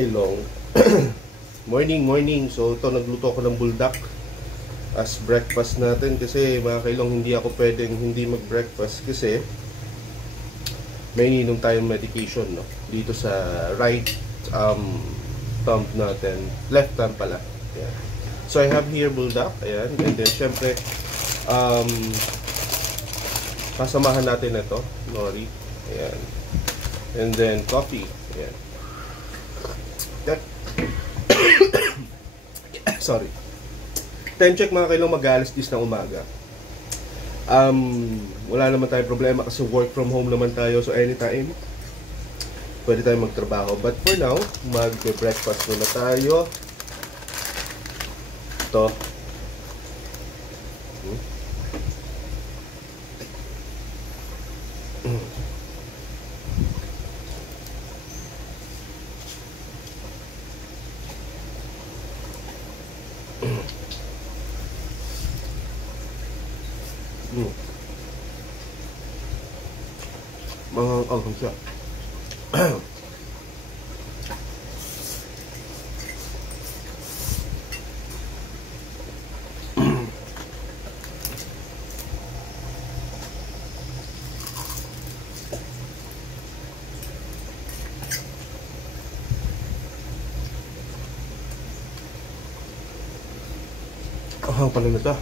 kailong. Morning. So ito, nagluto ako ng buldak as breakfast natin kasi mga kailong, hindi ako pwedeng hindi mag-breakfast kasi may ininom tayong medication, no? Dito sa right thumb natin, left thumb pala. Ayan. So I have here buldak, ayan, and then syempre kasamahan natin ito, nori, ayan, and then coffee, ayan. Sorry. Time check mga kailong, mag-alas 10 na umaga. Wala naman tayong problema kasi work from home naman tayo, so anytime pwede tayong magtrabaho. But for now, mag-breakfast muna tayo. Ito. Mga alcohol siya. Ang pala na ito.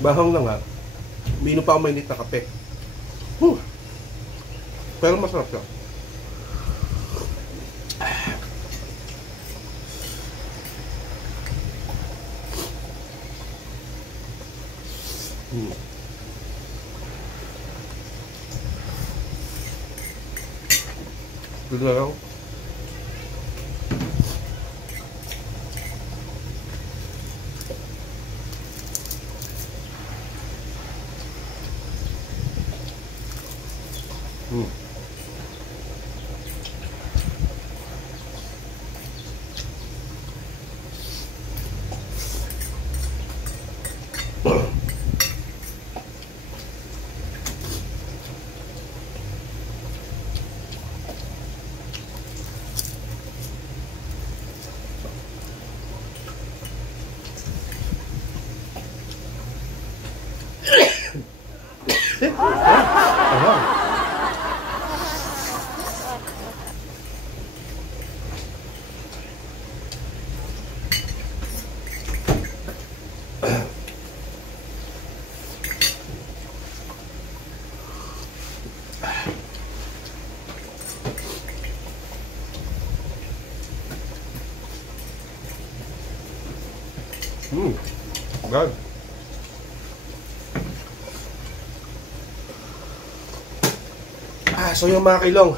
Bahang na nga. Minom pa ako mainit na kape. Pero masarap siya. Ito na lang. God. So yung mga kilong,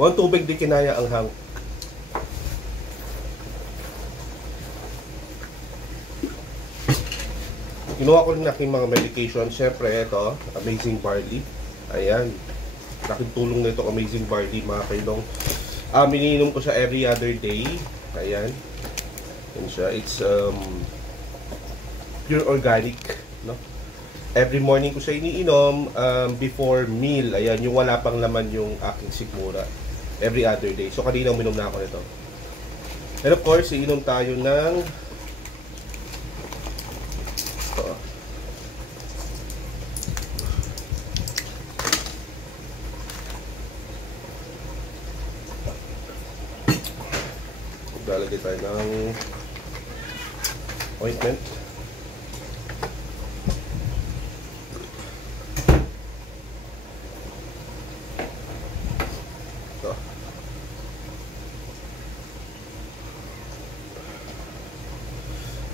one tubig di kinaya ang hang. Kinuha ko rin aking mga medication. Siyempre ito, Amazing Barley. Ayan, laking tulong na ito, Amazing Barley mga kilong. Iniinom ko siya every other day. Ayan. Yan siya. It's pure organic, no? Every morning ko siya iniinom before meal. Ayan, yung wala pang laman yung aking sikmura. Every other day. So, kanina uminom na ako nito. And of course, iinom tayo ng ito. Lalagay tayo ng ointment. Ito.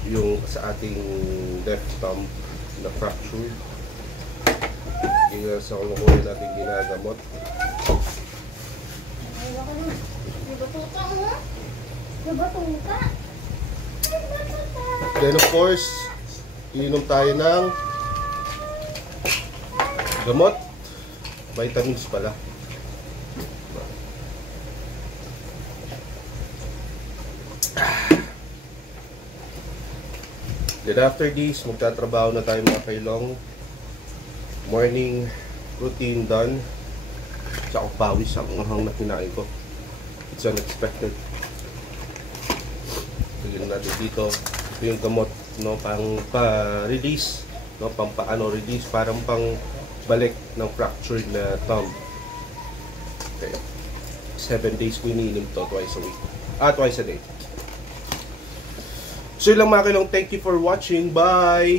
Yung sa ating left thumb na fracture. Yung sa kulukuhin natin ginagamot. Then of course, iinom tayo ng gamot, vitamins pala. Then after this, magtatrabaho na tayo mga kailong. Morning routine done. Tsaka pawis ang hang na kinain ko. It's unexpected. Tignan natin dito yung gamot, no, pang pa-release, no, pang paano release, parang pang balik ng fractured na thumb. Okay. 7 days ko iniinom to, twice a week. Twice a day. So yun lang mga kilong, thank you for watching. Bye!